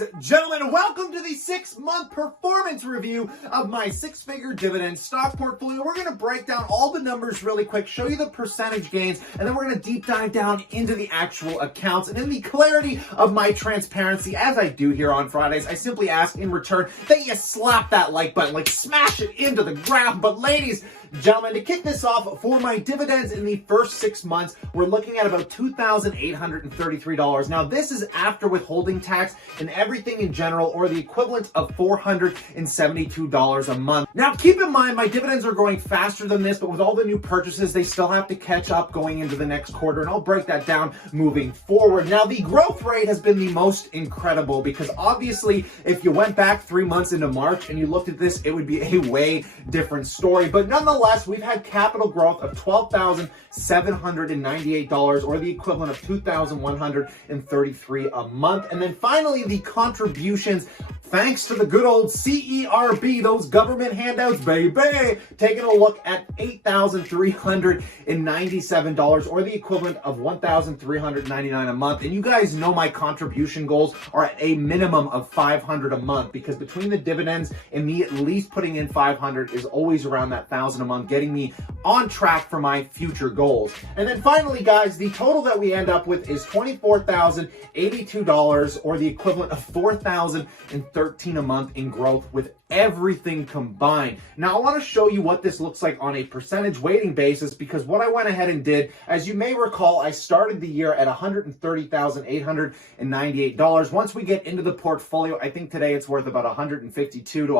Ladies, gentlemen, welcome to the 6-month performance review of my six-figure dividend stock portfolio. We're going to break down all the numbers really quick, show you the percentage gains, and then we're going to deep dive down into the actual accounts. And in the clarity of my transparency, as I do here on Fridays, I simply ask in return that you slap that like button, like smash it into the ground. But ladies, gentlemen, to kick this off, for my dividends in the first 6 months, we're looking at about $2,833. Now, this is after withholding tax and everything in general, or the equivalent of $472 a month. Now, keep in mind, my dividends are growing faster than this, but with all the new purchases, they still have to catch up going into the next quarter, and I'll break that down moving forward. Now, the growth rate has been the most incredible because obviously, if you went back 3 months into March and you looked at this, it would be a way different story. But nonetheless, we've had capital growth of $12,798, or the equivalent of $2,133 a month. And then finally, the contributions, thanks to the good old CERB, those government handouts, baby, taking a look at $8,397, or the equivalent of $1,399 a month. And you guys know my contribution goals are at a minimum of $500 a month, because between the dividends and me at least putting in $500 is always around that $1,000 a month, getting me on track for my future goals. And then finally, guys, the total that we end up with is $24,082, or the equivalent of $4,013 a month in growth with everything combined. Now, I want to show you what this looks like on a percentage weighting basis, because what I went ahead and did, as you may recall, I started the year at $130,898. Once we get into the portfolio, I think today it's worth about $152,000 to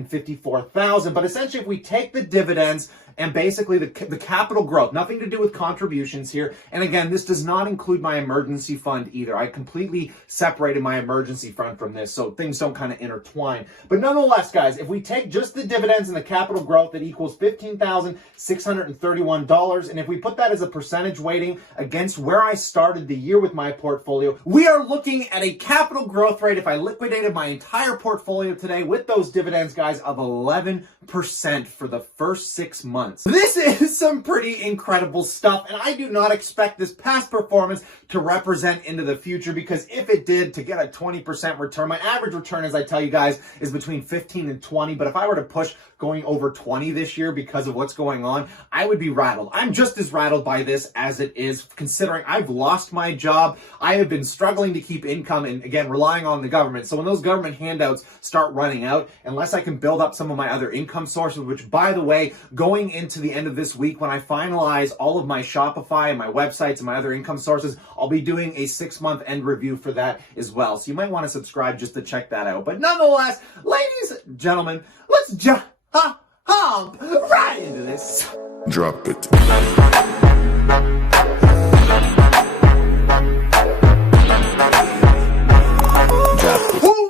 $154,000. But essentially, if we take the dividends and basically the capital growth, nothing to do with contributions here. And again, this does not include my emergency fund either. I completely separated my emergency fund from this, so things don't kind of intertwine. But nonetheless, guys, if we take just the dividends and the capital growth, that equals $15,631. And if we put that as a percentage weighting against where I started the year with my portfolio, we are looking at a capital growth rate, if I liquidated my entire portfolio today with those dividends, guys, of 11% for the first 6 months. This is some pretty incredible stuff, and I do not expect this past performance to represent into the future, because if it did, to get a 20% return, my average return, as I tell you guys, is between 15 and 20, but if I were to push going over 20 this year because of what's going on, I would be rattled. I'm just as rattled by this as it is, considering I've lost my job. I have been struggling to keep income and, again, relying on the government. So when those government handouts start running out, unless I can build up some of my other income sources, which, by the way, going into the end of this week, when I finalize all of my Shopify and my websites and my other income sources, I'll be doing a 6-month end review for that as well. So you might want to subscribe just to check that out. But nonetheless, ladies, gentlemen, let's jump right into this. Drop it.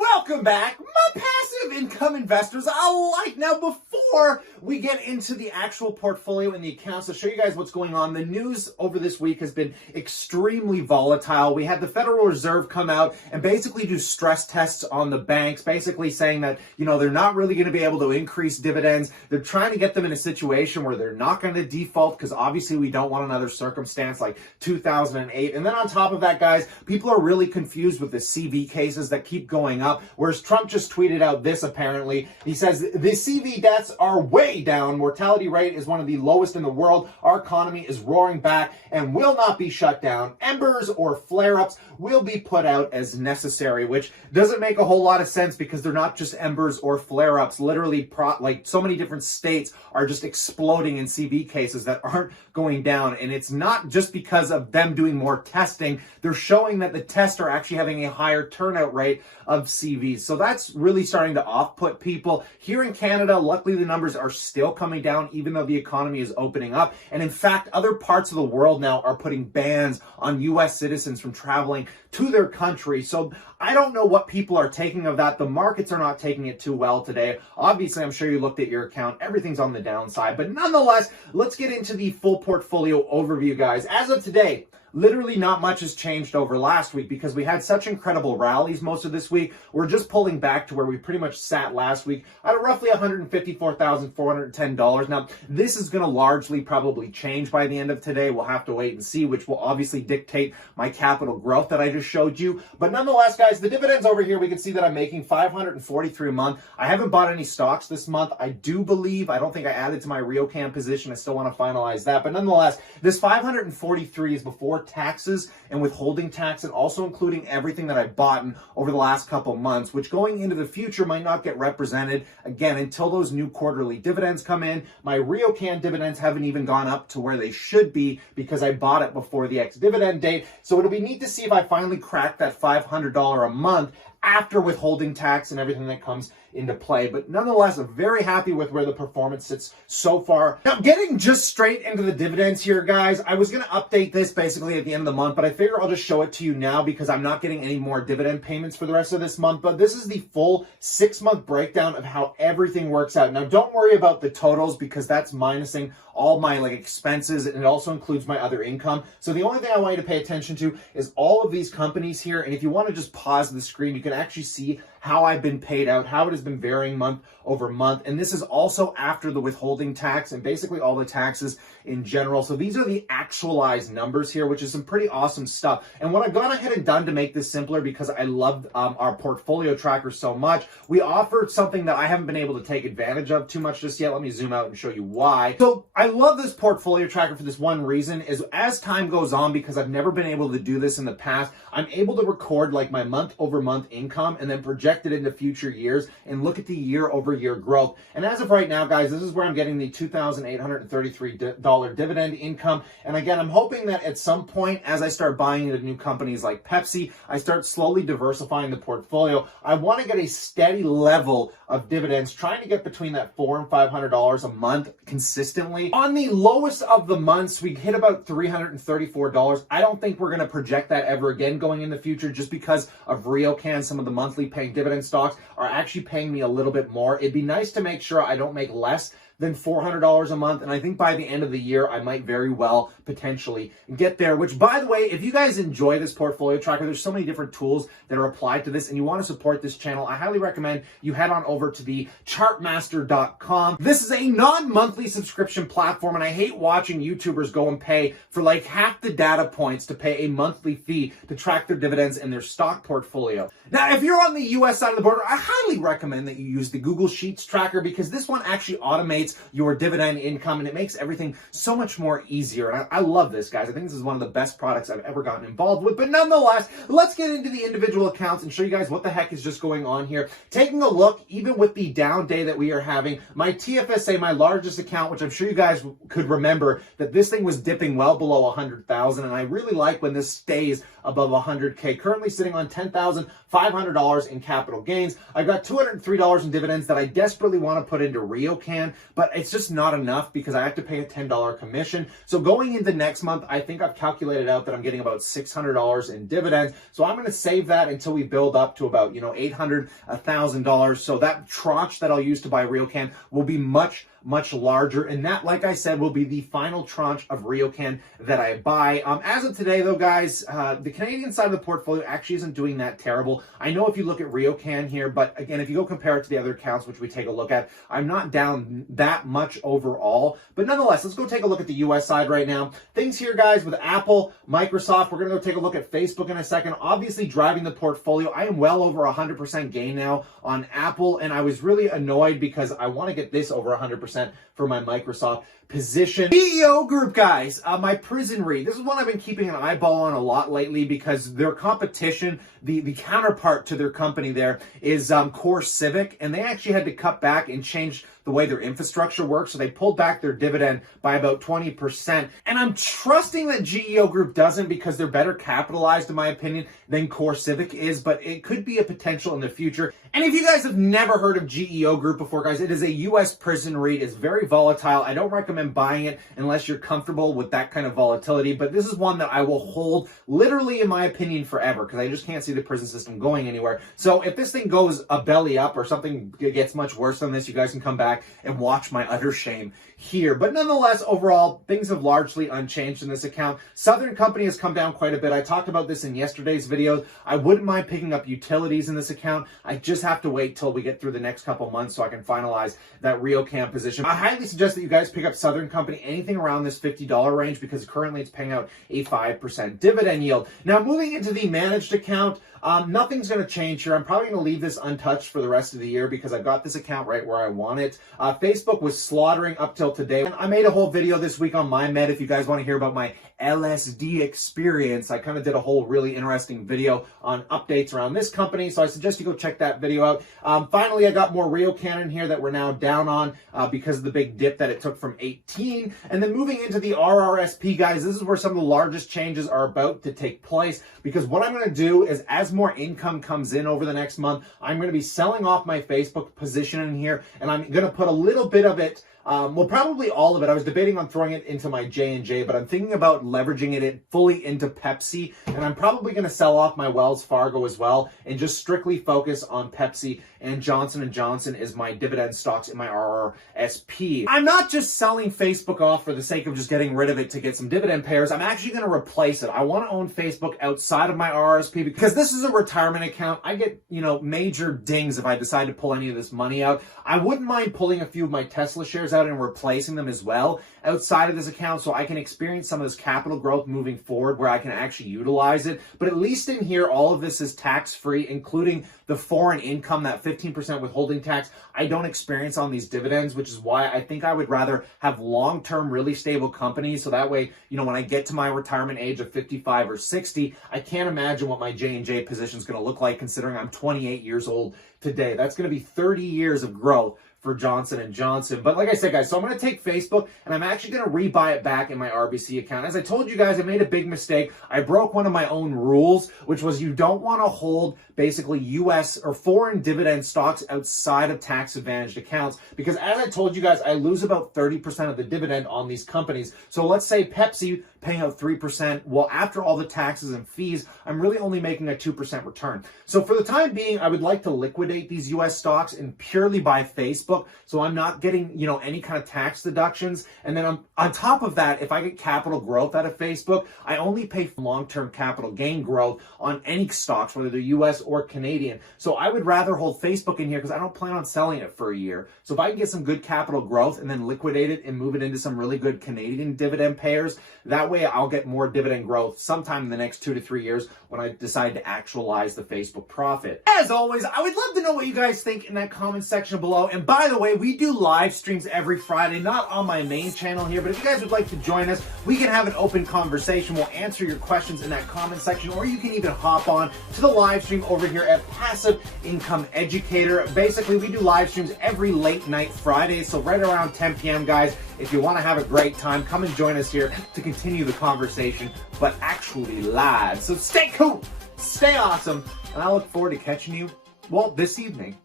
Welcome back, my passive income investors alike. Now, before we get into the actual portfolio and the accounts, to show you guys what's going on, the news over this week has been extremely volatile. We had the Federal Reserve come out and basically do stress tests on the banks, basically saying that, you know, they're not really going to be able to increase dividends. They're trying to get them in a situation where they're not going to default, because obviously we don't want another circumstance like 2008. And then on top of that, guys, people are really confused with the CV cases that keep going up. Whereas Trump just tweeted out this, apparently. He says, the CV deaths are way down. Mortality rate is one of the lowest in the world. Our economy is roaring back and will not be shut down. Embers or flare-ups will be put out as necessary, which doesn't make a whole lot of sense, because they're not just embers or flare-ups. Literally, like so many different states are just exploding in CV cases that aren't going down. And it's not just because of them doing more testing. They're showing that the tests are actually having a higher turnout rate of CVs. So that's really starting to off-put people. Here in Canada, luckily the numbers are still coming down, even though the economy is opening up. And in fact, other parts of the world now are putting bans on US citizens from traveling to their country. So I don't know what people are taking of that. The markets are not taking it too well today. Obviously, I'm sure you looked at your account. Everything's on the downside. But nonetheless, let's get into the full portfolio overview, guys. As of today, literally not much has changed over last week because we had such incredible rallies most of this week. We're just pulling back to where we pretty much sat last week at roughly $154,410. Now, this is going to largely probably change by the end of today. We'll have to wait and see, which will obviously dictate my capital growth that I just showed you. But nonetheless, guys, the dividends over here, we can see that I'm making $543 a month. I haven't bought any stocks this month. I do believe, I don't think I added to my RioCan position. I still want to finalize that. But nonetheless, this 543 is before taxes and withholding tax, and also including everything that I've bought over the last couple months, which going into the future might not get represented again until those new quarterly dividends come in. My RioCan dividends haven't even gone up to where they should be because I bought it before the ex-dividend date. So it'll be neat to see if I finally crack that $500 a month after withholding tax and everything that comes into play. But nonetheless, I'm very happy with where the performance sits so far. Now, getting just straight into the dividends here, guys, I was going to update this basically at the end of the month, but I figure I'll just show it to you now because I'm not getting any more dividend payments for the rest of this month. But this is the full 6-month breakdown of how everything works out. Now, don't worry about the totals because that's minusing all my expenses, and it also includes my other income. So the only thing I want you to pay attention to is all of these companies here. And if you want to just pause the screen, you can actually see how I've been paid out, how it has been varying month over month. And this is also after the withholding tax and basically all the taxes in general. So these are the actualized numbers here, which is some pretty awesome stuff. And what I've gone ahead and done to make this simpler, because I loved our portfolio tracker so much, we offered something that I haven't been able to take advantage of too much just yet. Let me zoom out and show you why. So I love this portfolio tracker for this one reason, is as time goes on, because I've never been able to do this in the past, I'm able to record my month over month income and then project it into future years and look at the year over year growth. And as of right now, guys, this is where I'm getting the $2,833 dividend income. And again, I'm hoping that at some point, as I start buying into new companies like Pepsi, I start slowly diversifying the portfolio. I want to get a steady level of dividends, trying to get between that $400 and $500 a month consistently. On the lowest of the months, we hit about $334. I don't think we're going to project that ever again going in the future, just because of RioCan. Some of the monthly paying dividend stocks are actually paying me a little bit more. It'd be nice to make sure I don't make less than $400 a month. And I think by the end of the year, I might very well potentially get there, which, by the way, if you guys enjoy this portfolio tracker, there's so many different tools that are applied to this, and you want to support this channel, I highly recommend you head on over to the chartmaster.com. This is a non-monthly subscription platform, and I hate watching YouTubers go and pay for half the data points to pay a monthly fee to track their dividends in their stock portfolio. Now, if you're on the US side of the border, I highly recommend that you use the Google Sheets tracker, because this one actually automates your dividend income, and it makes everything so much more easier. And I love this, guys. I think this is one of the best products I've ever gotten involved with. But nonetheless, let's get into the individual accounts and show you guys what the heck is just going on here. Taking a look, even with the down day that we are having, my TFSA, my largest account, which I'm sure you guys could remember, that this thing was dipping well below 100,000, and I really like when this stays above 100K. Currently sitting on $10,500 in capital gains. I've got $203 in dividends that I desperately want to put into RioCan, but it's just not enough because I have to pay a $10 commission. So going into next month, I think I've calculated out that I'm getting about $600 in dividends. So I'm going to save that until we build up to about, $800, $1,000. So that tranche that I'll use to buy RioCan will be much larger, and that, like I said, will be the final tranche of RioCan that I buy. As of today, though, guys, the Canadian side of the portfolio actually isn't doing that terrible. I know if you look at RioCan here, but again, if you go compare it to the other accounts, which we take a look at, I'm not down that much overall. But nonetheless, let's go take a look at the US side right now. Things here, guys, with Apple, Microsoft, we're going to go take a look at Facebook in a second. Obviously, driving the portfolio, I am well over 100% gain now on Apple, and I was really annoyed because I want to get this over 100% for my Microsoft position. GEO Group, guys, my prison REIT. This is one I've been keeping an eyeball on a lot lately because their competition, the counterpart to their company there is Core Civic, and they actually had to cut back and change the way their infrastructure works. So they pulled back their dividend by about 20%. And I'm trusting that GEO Group doesn't, because they're better capitalized, in my opinion, than Core Civic is, but it could be a potential in the future. And if you guys have never heard of GEO Group before, guys, it is a US prison REIT. It's very volatile. I don't recommend buying it unless you're comfortable with that kind of volatility, but this is one that I will hold literally, in my opinion, forever, because I just can't see the prison system going anywhere. So if this thing goes a belly up or something gets much worse than this, you guys can come back back and watch my utter shame here. But nonetheless, overall, things have largely unchanged in this account. Southern Company has come down quite a bit. I talked about this in yesterday's video. I wouldn't mind picking up utilities in this account. I just have to wait till we get through the next couple months so I can finalize that RioCam position. I highly suggest that you guys pick up Southern Company, anything around this $50 range, because currently it's paying out a 5% dividend yield. Now, moving into the managed account, nothing's going to change here. I'm probably going to leave this untouched for the rest of the year because I've got this account right where I want it. Facebook was slaughtering up till today. I made a whole video this week on MyMed. If you guys want to hear about my LSD experience, I kind of did a whole really interesting video on updates around this company. So I suggest you go check that video out. Finally, I got more RioCan in here that we're now down on because of the big dip that it took from 18. And then moving into the RRSP, guys, this is where some of the largest changes are about to take place, because what I'm going to do is, as more income comes in over the next month, I'm going to be selling off my Facebook position in here, and I'm going to put a little bit of it, well, probably all of it. I was debating on throwing it into my J&J, but I'm thinking about leveraging it fully into Pepsi, and I'm probably going to sell off my Wells Fargo as well and just strictly focus on Pepsi, and Johnson & Johnson is my dividend stocks in my RRSP. I'm not just selling Facebook off for the sake of just getting rid of it to get some dividend payers. I'm actually going to replace it. I want to own Facebook outside of my RRSP because this is a retirement account. I get, major dings if I decide to pull any of this money out. I wouldn't mind pulling a few of my Tesla shares out and replacing them as well outside of this account so I can experience some of this capital growth moving forward where I can actually utilize it. But at least in here, all of this is tax-free, including the foreign income, that 15% withholding tax I don't experience on these dividends, which is why I think I would rather have long-term, really stable companies. So that way, when I get to my retirement age of 55 or 60, I can't imagine what my J&J position is going to look like considering I'm 28 years old today. That's going to be 30 years of growth for Johnson & Johnson. But like I said, guys, so I'm going to take Facebook and I'm actually going to rebuy it back in my RBC account. As I told you guys, I made a big mistake. I broke one of my own rules, which was you don't want to hold basically U.S. or foreign dividend stocks outside of tax-advantaged accounts, because as I told you guys, I lose about 30% of the dividend on these companies. So let's say Pepsi paying out 3%. Well, after all the taxes and fees, I'm really only making a 2% return. So for the time being, I would like to liquidate these U.S. stocks and purely buy Facebook. So I'm not getting, any kind of tax deductions. And then on top of that, if I get capital growth out of Facebook, I only pay for long-term capital gain growth on any stocks, whether they're U.S. or Canadian. So I would rather hold Facebook in here because I don't plan on selling it for a year. So if I can get some good capital growth and then liquidate it and move it into some really good Canadian dividend payers, that way I'll get more dividend growth sometime in the next 2 to 3 years when I decide to actualize the Facebook profit. As always, I would love to know what you guys think in that comment section below. And by the way, we do live streams every Friday, not on my main channel here, but if you guys would like to join us, we can have an open conversation. We'll answer your questions in that comment section, or you can even hop on to the live stream over here at Passive Income Educator. Basically, we do live streams every late night Friday, so right around 10 p.m., guys. If you want to have a great time, come and join us here to continue the conversation, but actually live. So stay cool, stay awesome, and I look forward to catching you, well, this evening.